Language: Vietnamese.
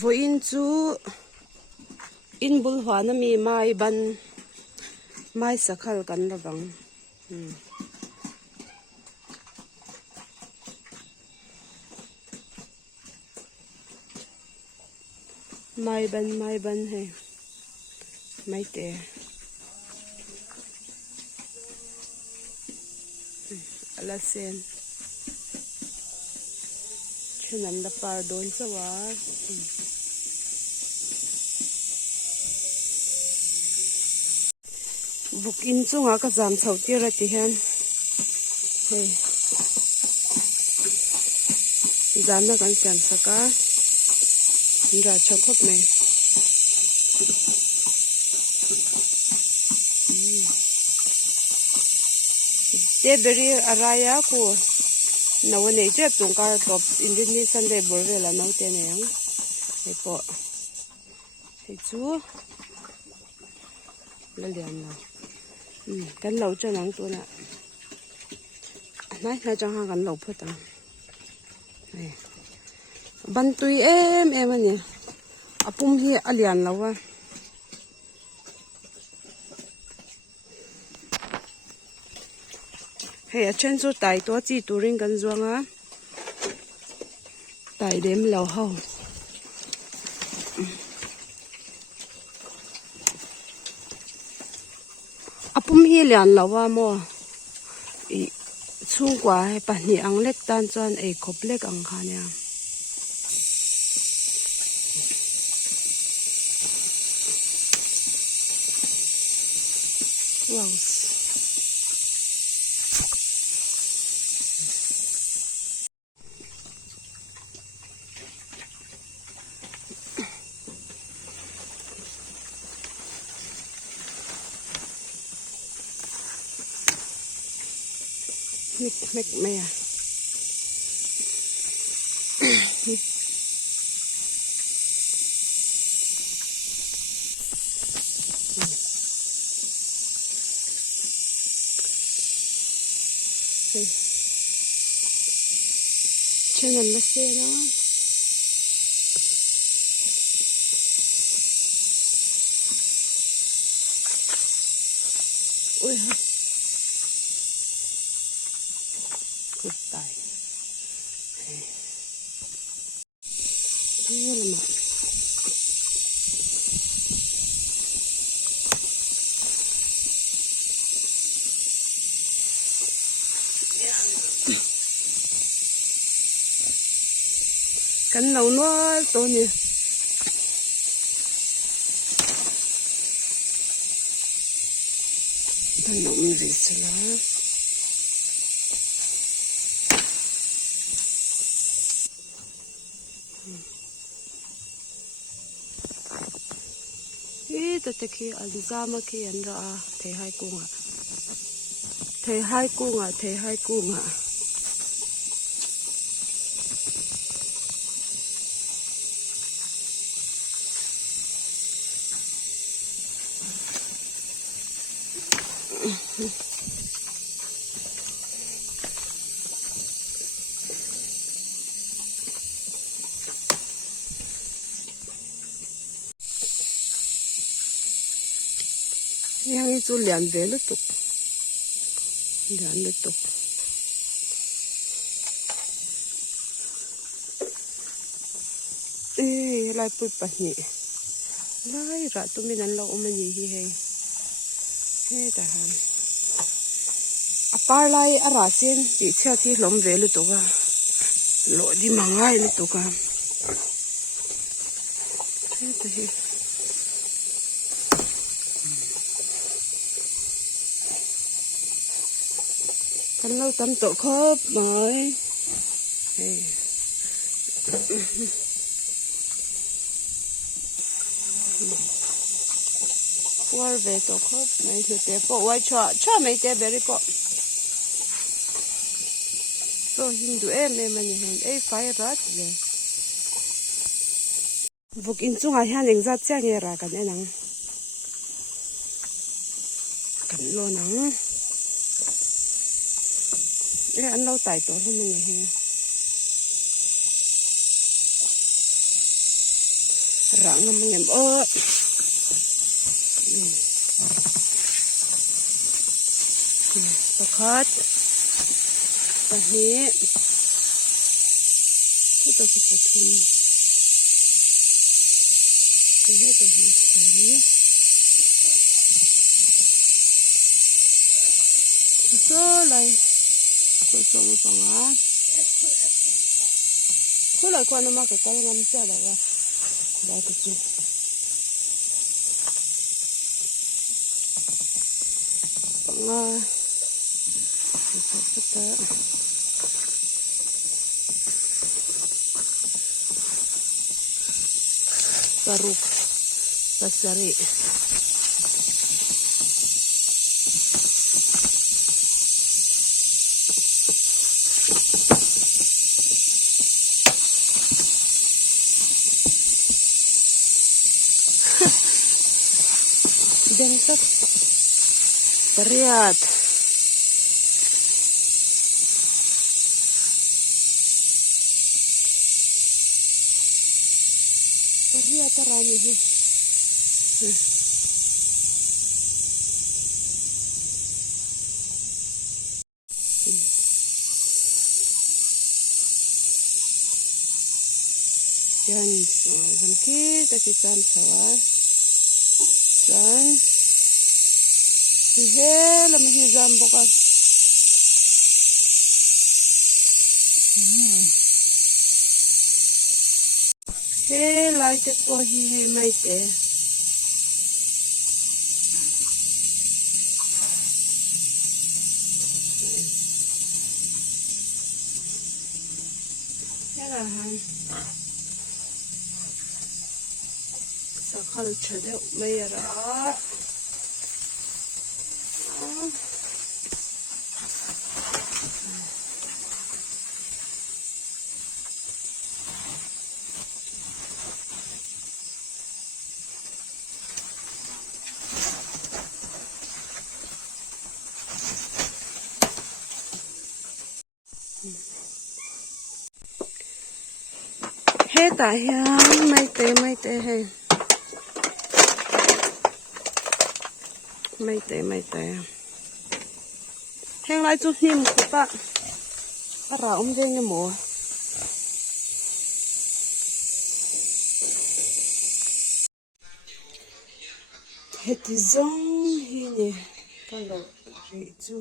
Voi in chu inbul huanah mi maiban mai sakhal kan lawang maiban he mai te ala sen chunan da par don chawa buk in chunga ka jam chho tira ti hian hei jam na kan siam saka ra chokhop me te beri araya ko nawane je tungkar top indini sunday borvela naute ne yang hepo hechu lalian na kan lo cho nang tu na nai na chang han kan lo phota này ban tui em ani apum hi alian lawa hey chen chu tai to chi turing kan zuanga tai dem lo ho apum hi lian lawa mo i chung kwa he pa ni ang lek tan chuan ei khop lek ang kha nya wow mik me à cho nên là xe đó ôi hả cụt tài như là mà cánh đầu nó to nè tan nộm gì xí lá ý tôi thấy khi ăn ra mà khi ăn ra thấy hai cung à thấy hai cung à thấy hai cung à yang itu lian về lutuk lian lutuk lại bụi bẩn nhỉ lại ra tụi mình ăn lẩu mà nhỉ hay hay đã hả apar lại ara sen thì chia thì lom về lutuk à lộ đi mangai lutuk à thế thì kan lâu tâm tổ khớp mới qua về tổ khớp mấy thứ tế bộ quay cho mấy tế bé đi bộ rồi hindu em mà nhìn em phải rát vậy vục in chung ai han ra cha nghe ra cái này nắng cần lo nắng ăn lâu tại tổ không mình nghe rang ngem pakhat pahnih kuta ku pathum he to he sali so lai ko so mo panga ko la ko na ma ka ngam cha da wa ko la ko chi panga kita paruk pasari dan sak teriat teriat terani he Yan, zamki ta kisan sawa. Yan. He la mahi zam boka. He lai te ko hi he mai te. Yara han. Sakal chade mai yara. He ta hian mai te he. Mai te. Heng lai chu hnim ku ta. Ara de ni mo. He ti zong hi ni. Ka lo ri chu.